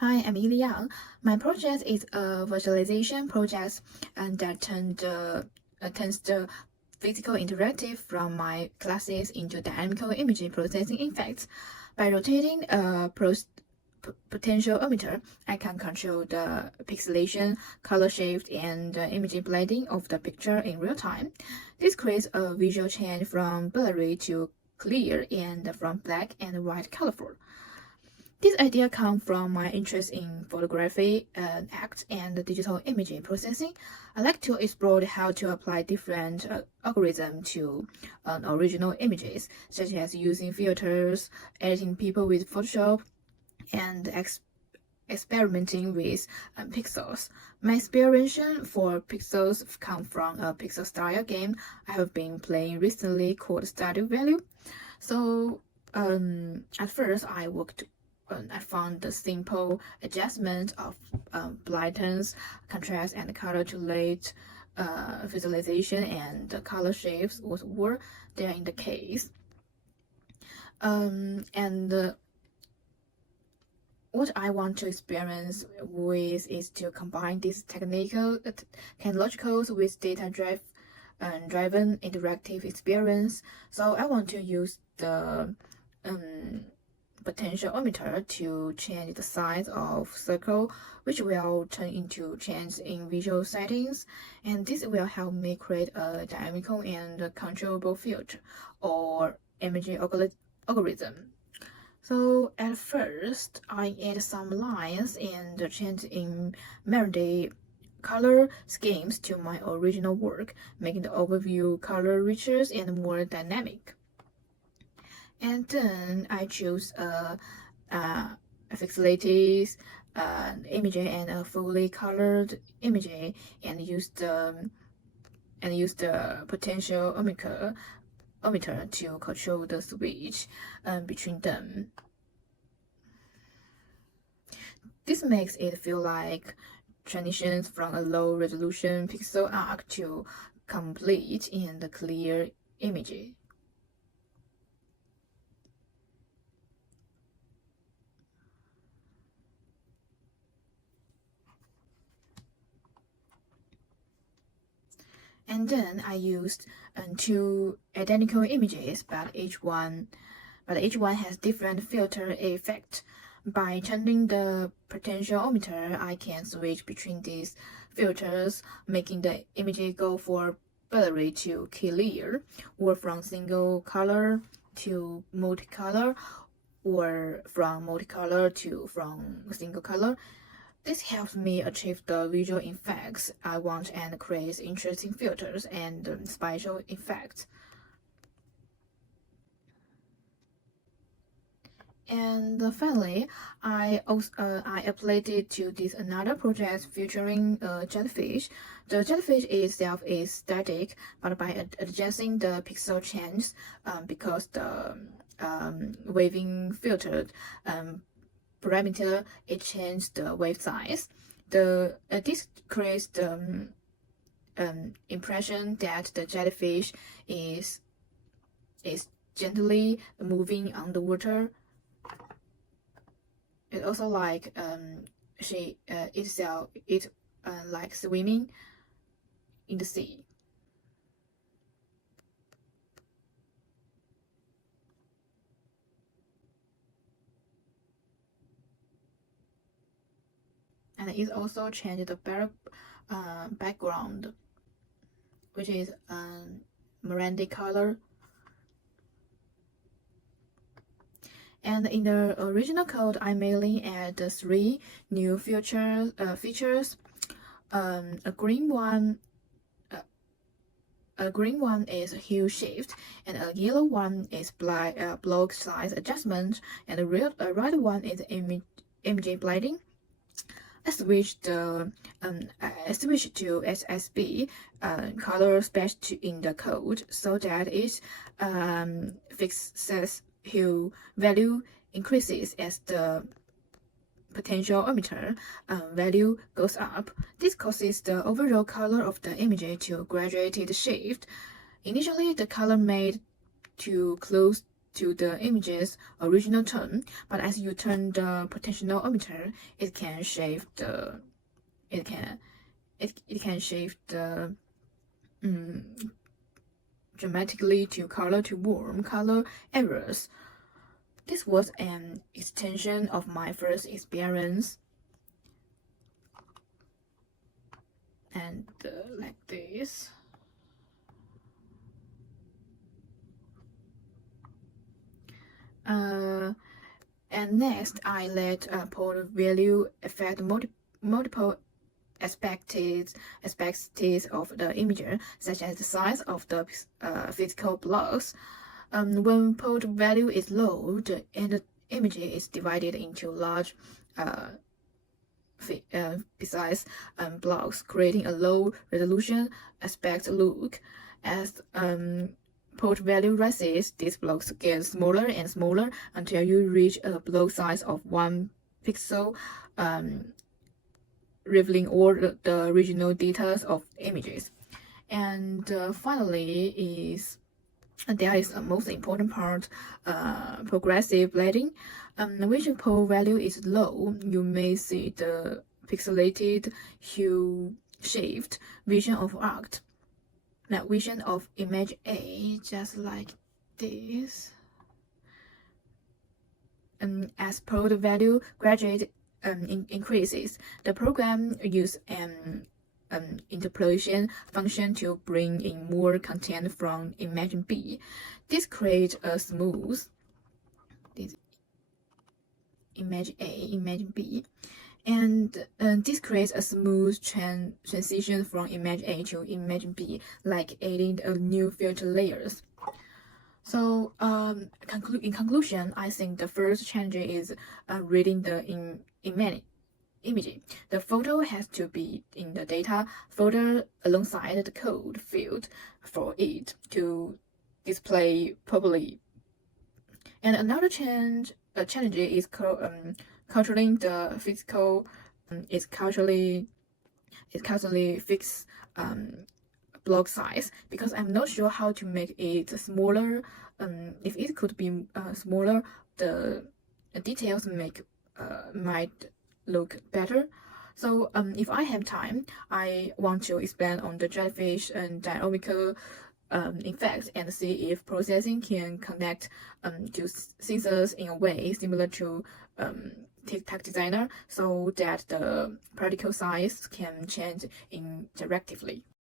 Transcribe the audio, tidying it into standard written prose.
Hi, I'm Ili Yang. My project is a visualization project that turns the physical interactive from my classes into dynamical image processing effects. By rotating a potentiometer, I can control the pixelation, color shift, and image blending of the picture in real time. This creates a visual change from blurry to clear and from black and white colorful. This idea comes from my interest in photography, act, and digital image processing. I like to explore how to apply different algorithms to original images, such as using filters, editing people with Photoshop, and experimenting with pixels. My inspiration for pixels come from a pixel style game I have been playing recently called Stardew Valley. So at first I found the simple adjustment of brightness, contrast, and color to late visualization and the color shapes were there in the case. And what I want to experience with is to combine these technologicals with driven interactive experience. So I want to use the um, potentiometer to change the size of circle, which will turn into change in visual settings, and this will help me create a dynamical and controllable filter or image algorithm. So at first, I add some lines and change in melody color schemes to my original work, making the overview color richer and more dynamic. And then I choose a pixelated image and a fully colored image and use the potentiometer to control the switch between them. This makes it feel like transitions from a low resolution pixel arc to complete and clear image. And then I used two identical images, but each one has different filter effect. By turning the potentiometer, I can switch between these filters, making the image go for blurry to clear, or from single color to multicolor, or from multicolor to from single color. This helps me achieve the visual effects I want and creates interesting filters and special effects. And finally, I applied it to this another project featuring a jellyfish. The jellyfish itself is static, but by adjusting the pixel change, because the waving filtered parameter, it changed the wave size. This creates the impression that the jellyfish is is gently moving underwater. It also like she itself it like swimming in the sea. And it also changed the background, which is Miranda color. And in the original code, I mainly add the three new features. A green one, a green one is hue shift, and a yellow one is block size adjustment, and a red one is image blending. I switched to SSB color spec in the code so that it fixes hue value increases as the potentiometer value goes up. This causes the overall color of the image to gradually shift. Initially, the color made too close to the image's original tone, but as you turn the potentiometer, it can shift the dramatically to color to warm color areas. This was an extension of my first experience, and like this. And next, I let port value affect multiple aspects of the image, such as the size of the physical blocks. When port value is low, the image is divided into large precise blocks, creating a low resolution aspect look. As port value rises, these blocks get smaller and smaller until you reach a block size of 1 pixel, revealing all the original details of images. And finally there is a most important part, progressive blending. When the port value is low, you may see the pixelated hue shift vision of art. Now, vision of image A, just like this. As port value gradually increases, the program uses an interpolation function to bring in more content from image B. This creates a smooth image A, image B, and this creates a smooth transition from image A to image B, like adding a new filter layers. So in conclusion, I think the first challenge is reading the image. The photo has to be in the data folder alongside the code field for it to display properly. And another challenge is controlling the physical is culturally fixed block size, because I'm not sure how to make it smaller. If it could be smaller, the details might look better. So if I have time, I want to expand on the jellyfish and dynamical effects and see if processing can connect to sensors in a way similar to TikTok Designer, so that the particle size can change interactively.